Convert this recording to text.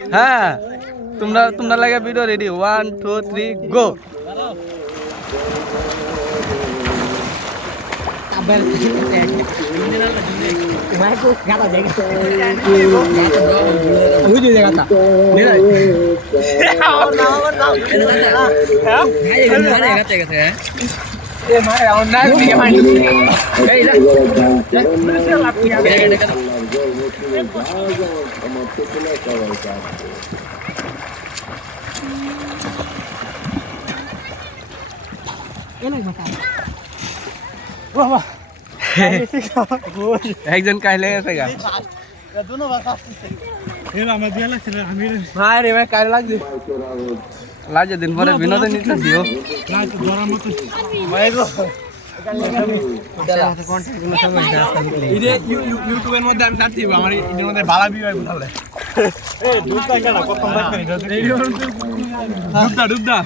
হ্যাঁ তোমরা লাগে ভিডিও রেডি 1 2 3 গো একজন কাইলে গেছে গা ভাই রে ভাই কাইলে লাগছে লাজে দিন পরে বিনোদন নিতে দিও ইউটিউবের মধ্যে আমি চাচ্ছি আমার এর মধ্যে ভালো ভিউ হয় বুঝলে ডুবদা